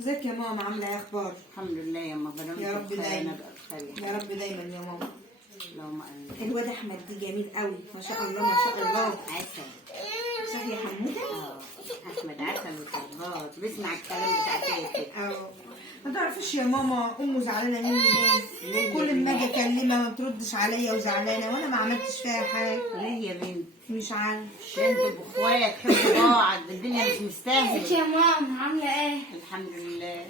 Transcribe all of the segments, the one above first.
ازيك يا ماما؟ عامله ايه؟ اخبار؟ الحمد لله يا ماما. يا رب دايما. يا يا رب دايما يا ماما. اللهم امين. الواد احمد دي جميل قوي، ما شاء الله ما شاء الله. عسل. صح يا حموده؟ احمد عسل وصباط، بيسمع الكلام بتاع تيتا. ما تعرفيش يا ماما امه زعلانه مني ليه؟ كل ما اجي اكلمها ما بتردش عليا وزعلانه، وانا ما عملتش فيها حاجه. ليه يا بنت؟ مش عارف. انتوا اخوات حبوا بعض، الدنيا مش مستاهله. ازيك يا ماما؟ عامله ايه؟ الحمد لله.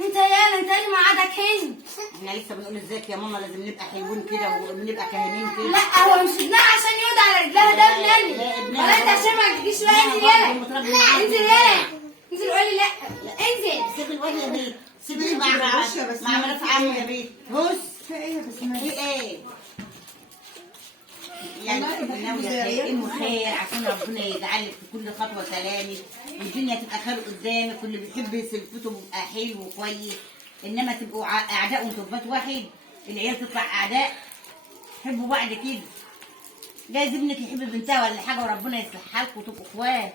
انت اللي ميعادك هنا. احنا لسه بنقول ازيك يا ماما، لازم نبقى حلوين كده ونبقى كاهنين كده. لا هو مش ابنها عشان يقعد على رجلها ده ابنني. لا، ابنها ولا انت عشان ما تجيش بقى. انزل يلا انزل يلا انزل قولي لا انزل. سيب الواد يا بنت، سيب لي مع مرات عمو يا بنت. بص في ايه يا بسمه؟ في ايه؟ يعني والله ناوية انه خير عشان ربنا يجعلك في كل خطوة سلامة، والدنيا تبقى خير قدامك، واللي بيحب سلفته بيبقى حلو وكويس. انما تبقوا اعداء وانتوا في بيت واحد، العيال تطلع اعداء. حبوا بعض كده. جايز ابنك يحب بنتها ولا حاجة وربنا يصلحها لكم وتبقوا اخوات.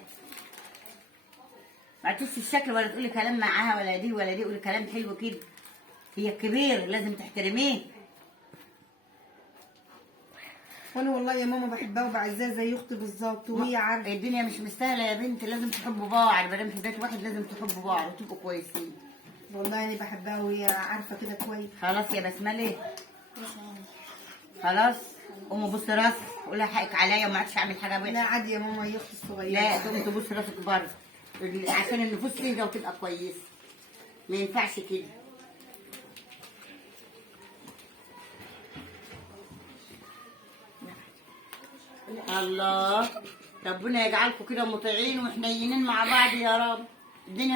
ما تشوفش الشكل ولا تقولي كلام معاها ولا دي ولا دي، قولي كلام حلو كده. هي الكبير لازم تحترميه. وانا والله يا ماما بحبها وبعزها زي اختي بالظبط، وهي عارفه. الدنيا مش مستاهله يا بنت، لازم تحبوا بعض، ما دام في بيت واحد لازم تحبوا بعض وتبقوا كويسين. والله انا بحبها وهي عارفه كده كويس. خلاص يا بسمله، خلاص قومي بصي راسك، قولي حقك عليا وما عادش اعمل حاجه لا بقى. عادي يا ماما، هي اختي الصغيره. لا تقومي تبصي راسك بره عشان النفوس تهدى وتبقى كويسه. ما ينفعش كده. الله، ربنا يجعلكم كده مطيعين وحنينين مع بعض يا رب. الدنيا